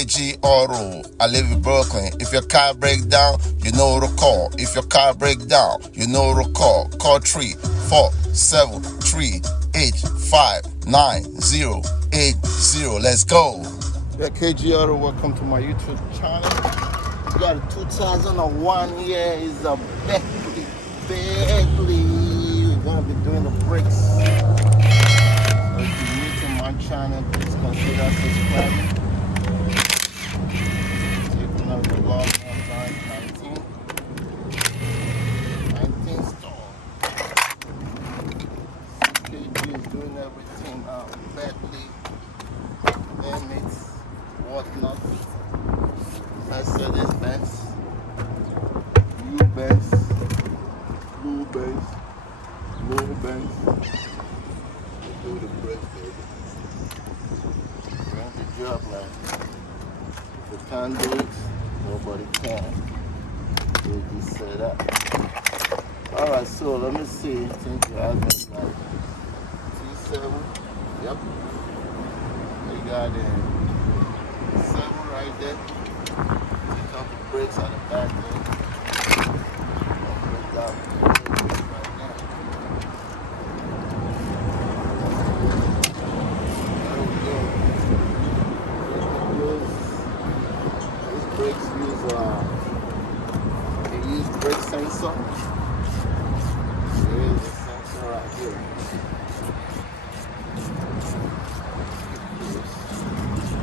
KG Auto. I live in Brooklyn. If your car breaks down, you know to call. If your car breaks down, you know to call. Call 347-385-9080. Let's go. Yeah, KG Auto, welcome to my YouTube channel. We got a 2001 here. It's a Bentley. We're gonna be doing the brakes. So if you're new to my channel, please consider subscribing. Taking out the long time, 19 store. KG is doing everything now. Bentley, Bentley, whatnot. Mercedes Benz, Blue Benz, Blue Benz, Blue Benz. Do the brakes, baby. Run the job, man. If you can't do it, nobody can. You just say that. Alright, so let me see. I think you have it like T7. Yep. You got a 7 right there. Take off the brakes on the back there. Break down the brakes right now. There we go. These brakes use brake sensor. There is a sensor right here.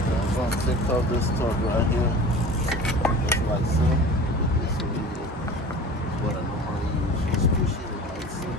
I'm going to take off this top right here. Just like so. This is what I normally use. Just push it like so.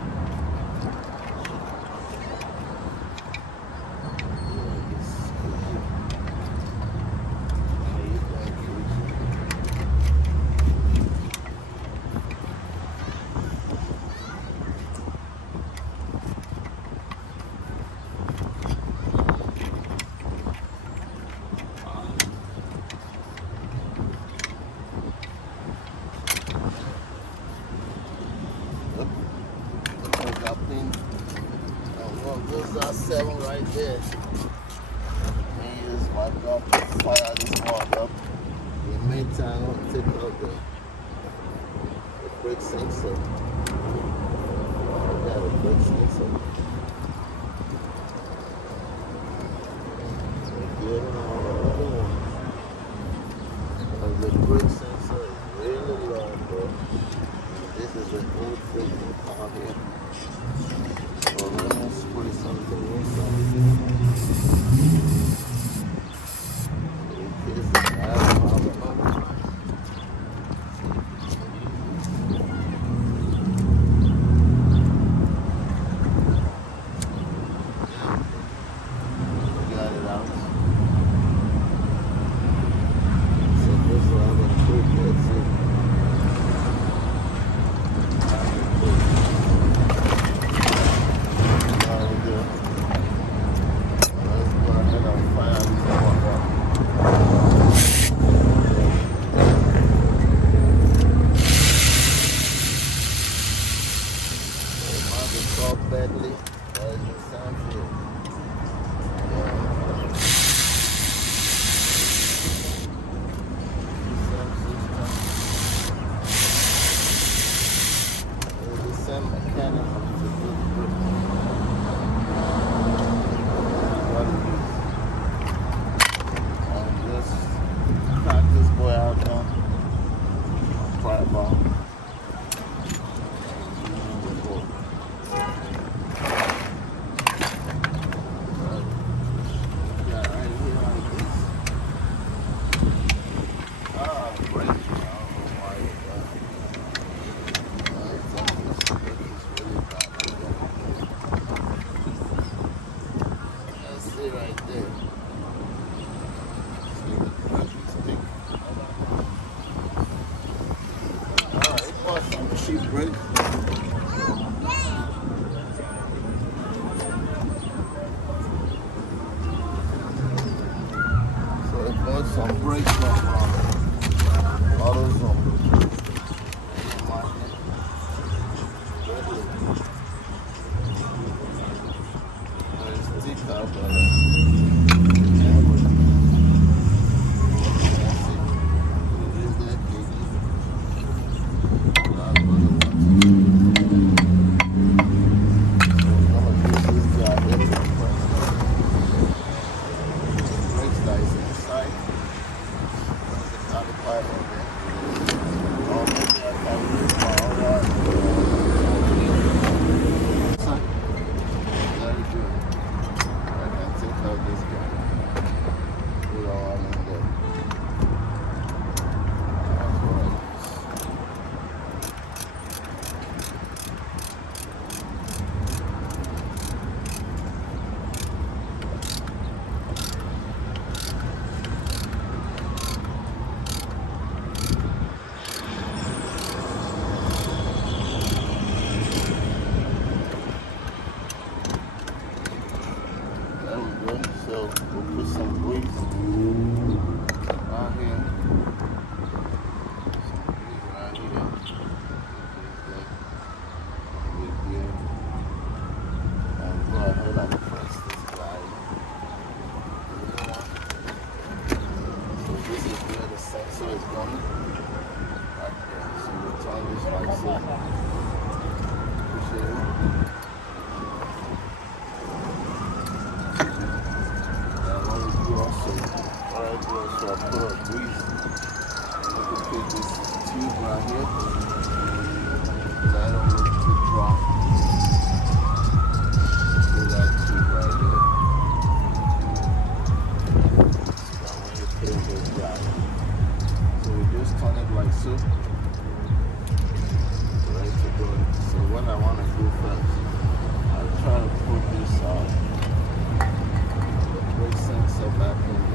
Those are 7 right there. And use my gun to fire this one up. In the meantime, I'm going to take out the brake sensor. I got a brake sensor. Get on all the other ones. Because the brake sensor is really long, bro. This is an old freaking car here. So let me spray something inside. In case it has all the other. Got it out. So this one I'm going to put that's it. Bentley, as you sound here. It's the same mechanism to do the grip. What it is. I'll just crack this boy out now. Pry it off. Right there. Alright, it was some cheap brake. So it bought some brakes from AutoZone. Stick out, Or maybe I can use my other. Very good. I can take out this guy. Put all in there. That's what I use. There we go. So we'll put some grease right here. Some grease right here. Right here. And go ahead and press this guy. So this is where the sensor is going. Right there. So we turn this like so. Push it in. So I put a grease. I can put this tube right here. So I don't want it to drop. Put that tube right there. So when you put it goes dry. So we just turn it like so. Ready to go. So what I want to do first, I'll try to put this brake sensor back in there.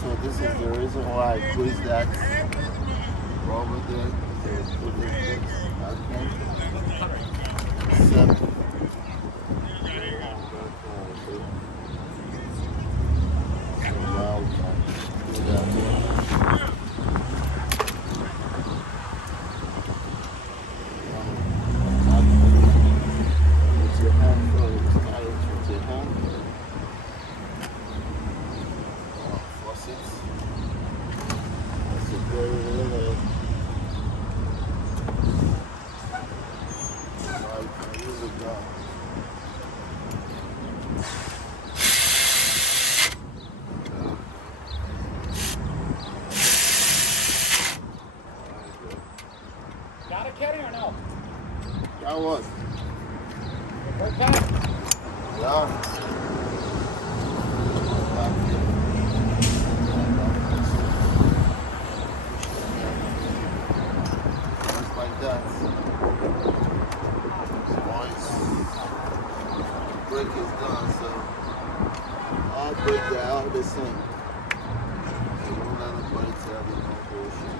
So this is the reason why I grease that rubber there. So put this back in. Set. So now we can do that here. With your hand first, start it with your hand. Got it, Kenny, or no? Got what? Okay. Yeah. Just like that. Once the brake is done, so all brakes are all the same. So don't let anybody tell you no bullshit.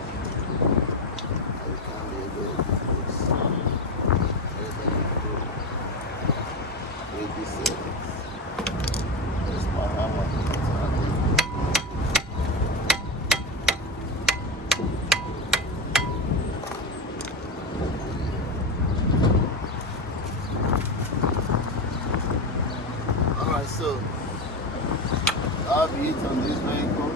You can't be a good fix. Everything you do. 80 seconds. That's my hammer. That's how I do it. Alright, so I'll be it on this vehicle.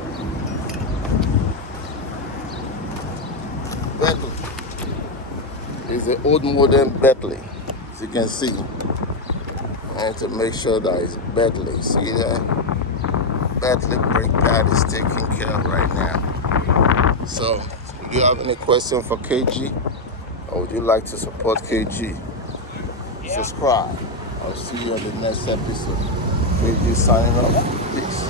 Bentley. It's an old modern Bentley, as you can see. And to make sure that it's Bentley. See that? Bentley brake pad is taken care of right now. So, do you have any question for KG? Or would you like to support KG? Subscribe. I'll see you on the next episode. KG signing off. Peace.